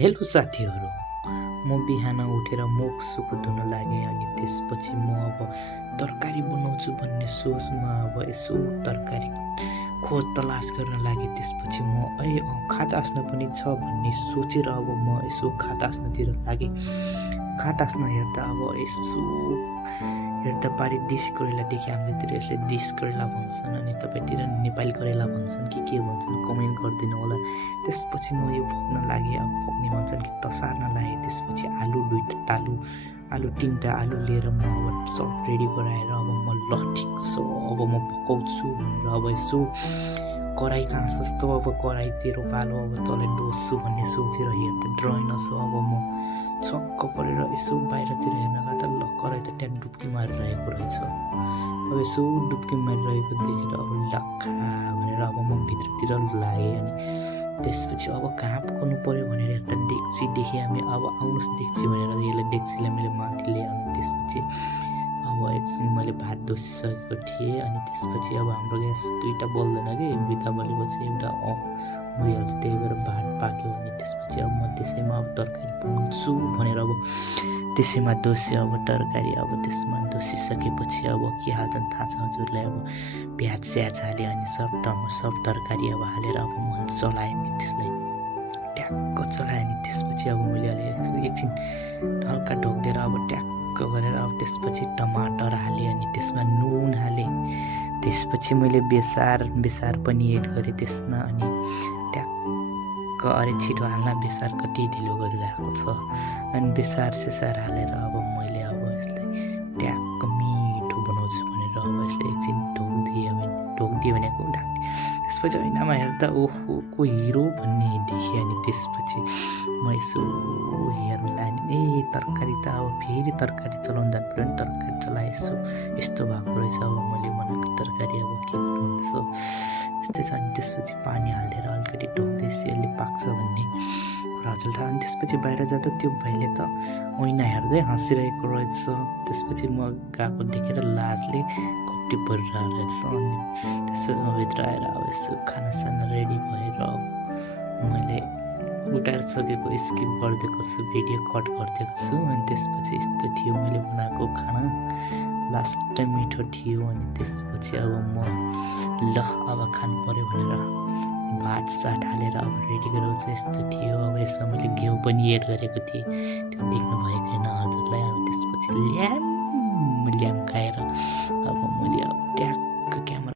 Hello साथीहरू, म बिहान उठेर मुख सुख धुन लागेँ अनि त्यसपछि म अब तरकारी बनाउँछु भन्ने सोचमा अब यसो तरकारी खोज तलास गर्न लागेँ। त्यसपछि म खाट आस्न पनि छ भन्ने सोचेर अब म यसो खाट आस्नतिर लागेँ। खाट आस्न हेर्दा अब यसो हेर्दा पारि डिस करेला देखेँ। हाम्रोतिर यसले डिस करेला भन्छन् अनि तपाईँतिर नेपाली करेला भन्छन् के भन्छन् कमेन्ट गरिदिनु होला। त्यसपछि म यो पक्न लागेँ। अब पक्ने भन्छन् कि टसार्न लागेँ। त्यसपछि आलु तिनवटा आलु लिएर म अब सब रेडी गराएर अब म ठिक छ अब म पकाउँछु भनेर अब यसो कराई कहाँ जस्तो अब कराई तेरो पालो अब तँलाई डोस्छु भन्ने सोचेर हेर्दा रहेनछ। अब म छक्क परेर यसो बाहिरतिर हेर्न गर्दा ल कराई त त्यहाँ डुब्की मारिरहेको रहेछ। अब यसो डुब्की मारिरहेको देखेर अब लक्खा भनेर अब म भित्रतिर लागेँ। अनि त्यसपछि अब कहाँ पकाउनु पऱ्यो भनेर हेर्दा डेक्ची देखेँ हामी। अब आउनुहोस् डेक्ची भनेर यसलाई डेक्चीलाई मैले माथि ल्याएँ। त्यसपछि अब एकछिन मैले भात दोसिसकेको थिएँ। अनि त्यसपछि अब हाम्रो ग्यास दुईवटा बल्दैन कि दुईवटा बलेपछि एउटा मरिहाल्छ, त्यही भएर भात पाक्यो। अनि त्यसपछि अब म त्यसैमा अब तरकारी बनाउँछु भनेर अब त्यसैमा दोसेँ अब तरकारी। अब त्यसमा दोसिसकेपछि अब के हाल्छन् थाहा छ हजुरलाई। अब प्याज स्याज हालेँ अनि सब तरकारी अब हालेर अब म चलाएँ नि त्यसलाई ट्याक्क चलाएँ। नि त्यसपछि अब मैले एकछिन हल्का ढोकिदिएर अब ट्याक्क गरेर अब त्यसपछि टमाटर हालेँ अनि त्यसमा नुन हालेँ। त्यसपछि मैले बेसार पनि एड गरेँ त्यसमा। अनि ट्याक्क अरे छिटो हाल्न बेसार कति ढिलो गरिरहेको छ। अनि बेसार सेसार हालेर अब मैले अब यसलाई ट्याक्क मिठो बनाउँछु भनेर अब यसलाई एकछिन ढोकिदिएँ भनेको त्यसपछि ऐनामा हेर्दा ओहो को हिरो भन्ने देखेँ। अनि त्यसपछि म यसो हेर्न लाग्ने तरकारी त अब फेरि तरकारी चलाउनु जानु पऱ्यो नि। तरकारी चलाएँ यस्तो भएको रहेछ। अब मैले बनाएको तरकारी अब के गर्नुहुन्छ यस्तै छ। अनि त्यसपछि पानी हालिदिएर अलिकति ढोक्दैछु यसले पाक्छ भन्ने कुरा हजुर थाहा। अनि त्यसपछि बाहिर जाँदा त्यो भाइले त ऐना हेर्दै हाँसिरहेको रहेछ। त्यसपछि म गएको देखेर लाजले घप्टी परिरहेको रहेछ। अनि त्यसपछि म भित्र आएर अब यसो खानासाना रेडी भएर मैले उठाएर सकेको स्किप गरिदिएको छु, भिडियो कट गरिदिएको छु। अनि त्यसपछि यस्तो थियो मैले बनाएको खाना, लास्ट मिठो थियो। अनि त्यसपछि अब म ल अब खानु पऱ्यो भनेर भात साट हालेर अब रेडी गराउँछु। यस्तो थियो। अब यसमा मैले घिउ पनि एड गरेको थिएँ, त्यो देख्नु भएको होइन हजुरलाई। अब त्यसपछि ल्याम खाएर अब मैले अब